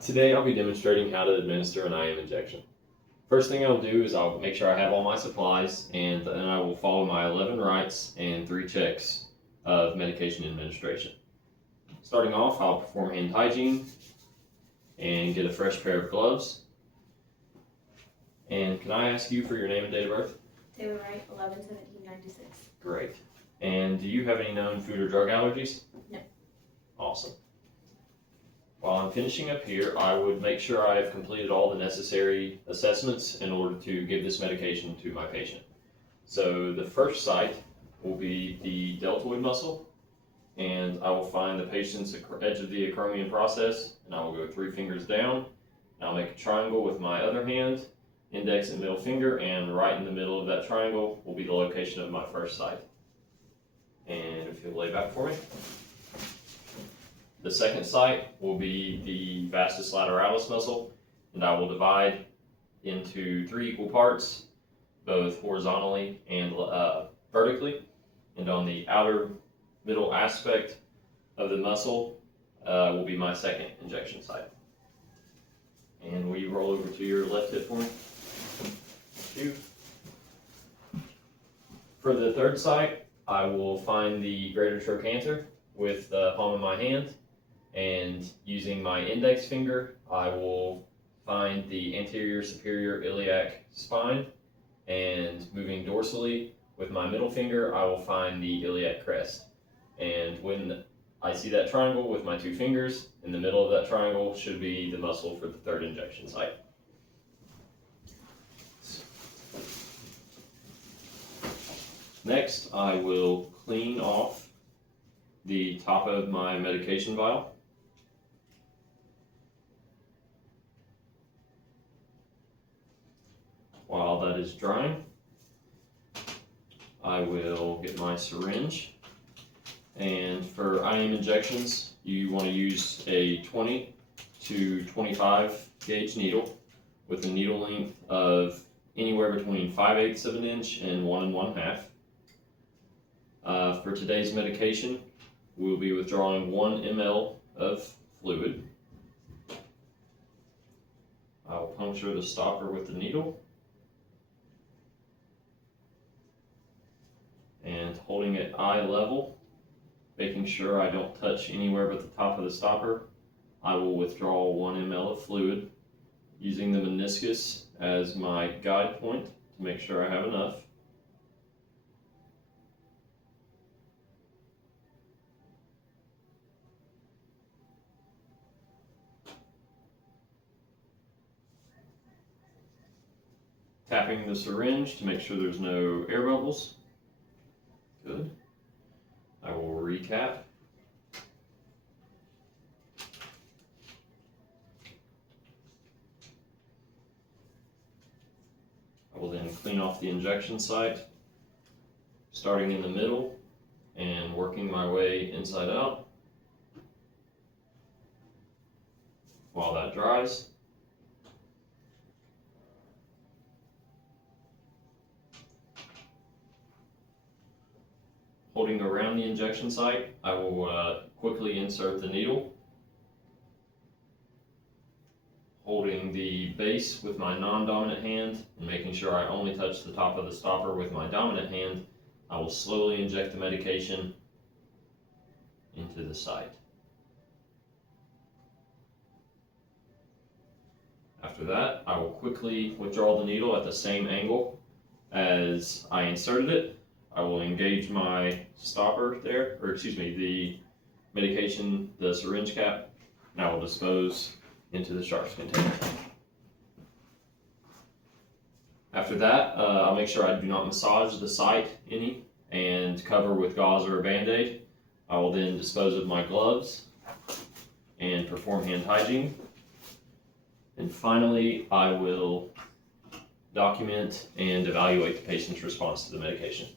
Today I'll be demonstrating how to administer an IM injection. First thing I'll do is I'll make sure I have all my supplies, and then I will follow my 11 rights and 3 checks of medication administration. Starting off, I'll perform hand hygiene and get a fresh pair of gloves. And can I ask you for your name and date of birth? Taylor Wright, 11/17/96. Great. And do you have any known food or drug allergies? No. Awesome. While I'm finishing up here, I would make sure I have completed all the necessary assessments in order to give this medication to my patient. So the first site will be the deltoid muscle, and I will find the patient's edge of the acromion process, and I will go 3 fingers down, and I'll make a triangle with my other hand, index and middle finger, and right in the middle of that triangle will be the location of my first site. And if you'll lay back for me. The second site will be the vastus lateralis muscle, and I will divide into 3 equal parts, both horizontally and vertically. And on the outer middle aspect of the muscle will be my second injection site. And will you roll over to your left hip for me? Thank you. For the third site, I will find the greater trochanter with the palm of my hand. And using my index finger, I will find the anterior superior iliac spine, and moving dorsally with my middle finger, I will find the iliac crest. And when I see that triangle with my 2 fingers, in the middle of that triangle should be the muscle for the third injection site. Next, I will clean off the top of my medication vial. While that is drying, I will get my syringe, and for IM injections, you want to use a 20 to 25 gauge needle with a needle length of anywhere between 5/8 of an inch and 1 1/2. For today's medication, we will be withdrawing 1 ml of fluid. I will puncture the stopper with the needle, and holding it eye level, making sure I don't touch anywhere but the top of the stopper, I will withdraw 1 ml of fluid, using the meniscus as my guide point to make sure I have enough. Tapping the syringe to make sure there's no air bubbles. Good. I will recap. I will then clean off the injection site, starting in the middle and working my way inside out. While that dries, holding around the injection site, I will quickly insert the needle. Holding the base with my non-dominant hand and making sure I only touch the top of the stopper with my dominant hand, I will slowly inject the medication into the site. After that, I will quickly withdraw the needle at the same angle as I inserted it. I will engage my stopper there, or excuse me, the medication, the syringe cap, and I will dispose into the sharps container. After that, I'll make sure I do not massage the site any and cover with gauze or a Band-Aid. I will then dispose of my gloves and perform hand hygiene. And finally, I will document and evaluate the patient's response to the medication.